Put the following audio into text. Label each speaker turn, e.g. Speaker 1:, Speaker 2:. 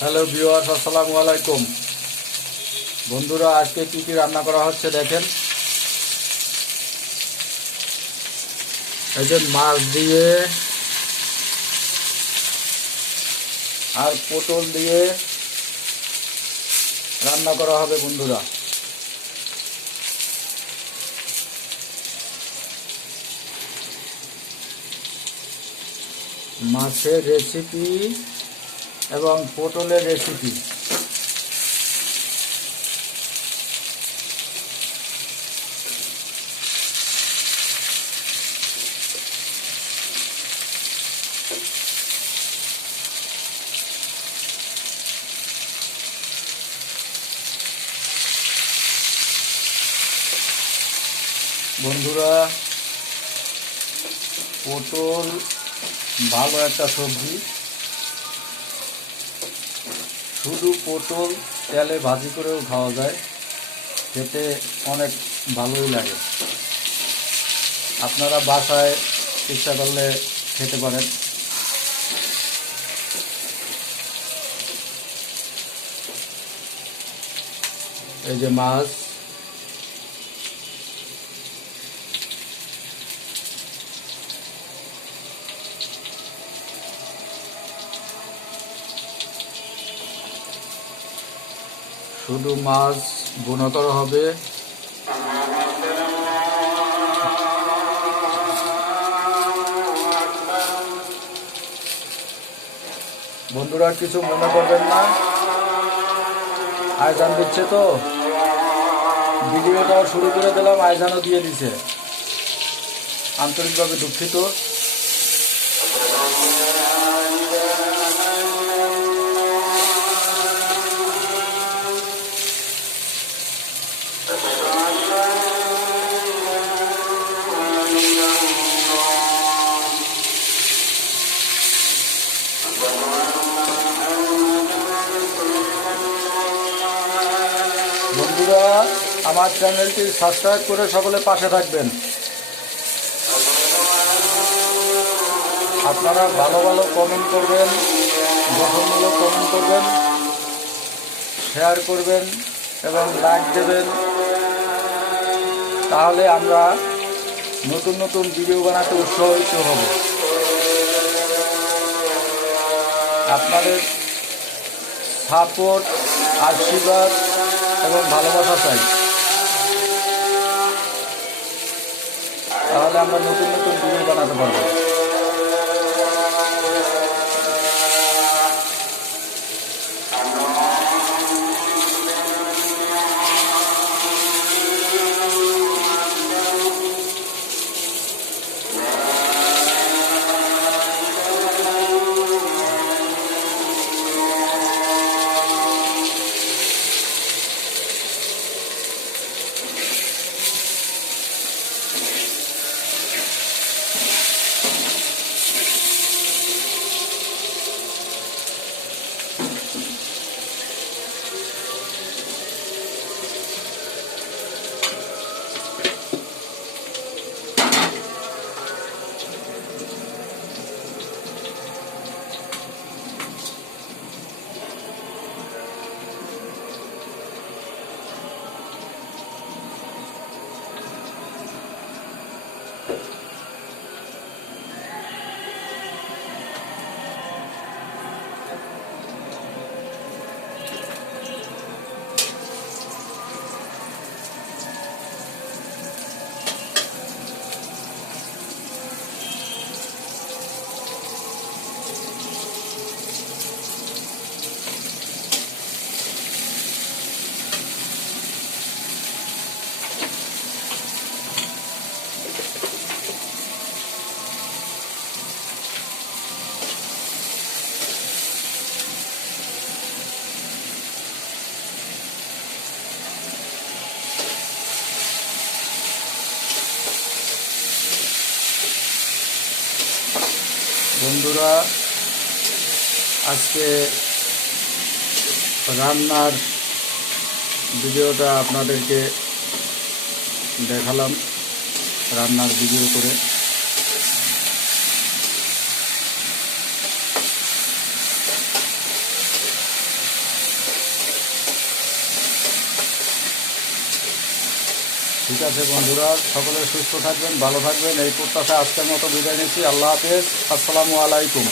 Speaker 1: Hello viewers, আসসালামু আলাইকুম। বন্ধুরা, আজকে কি কি রান্না করা হচ্ছে দেখেন। এই মাছ দিয়ে আর পটল দিয়ে রান্না করা হবে বন্ধুরা। মাছের রেসিপি এবং পটলের রেসিপি বন্ধুরা পটল ভালো একটা সবজি। শুধু পটল তেলে ভাজি করেও খাওয়া যায়। খেতে অনেক ভালোই লাগে। আপনারা বাসায় ইচ্ছা করলে খেতে পারেন। এই যে মাছ। শুধু মাছ গুণতর হবে। বন্ধুরা, কিছু মনে করবেন না। আয়জান দিচ্ছে তো। ভিডিওটাও শুরু করে দিলাম, আয়জানও দিয়ে দিছে। আন্তরিকভাবে দুঃখিত। বন্ধুরা, আমার চ্যানেলটি সাবস্ক্রাইব করে সকলে পাশে থাকবেন। আপনারা ভালো ভালো কমেন্ট করবেন, গঠনমূলক কমেন্ট করবেন শেয়ার করবেন এবং লাইক দেবেন। তাহলে আমরা নতুন নতুন ভিডিও বানাতে উৎসাহিত হব। আপনাদের সাপোর্ট আশীর্বাদ এবং ভালোবাসা চাই। তাহলে আমরা নতুন নতুন ভিডিও বানাতে পারব। বন্ধুরা আজকে রান্নার ভিডিওটা আপনাদেরকে দেখালাম রান্নার ভিডিও করে। ঠিক আছে বন্ধুরা, সকলে সুস্থ থাকবেন, ভালো থাকবেন। এই প্রত্যাশা আজকের মতো বিদায় নিচ্ছি। আল্লাহ হাফেজ। আসসালামু আলাইকুম।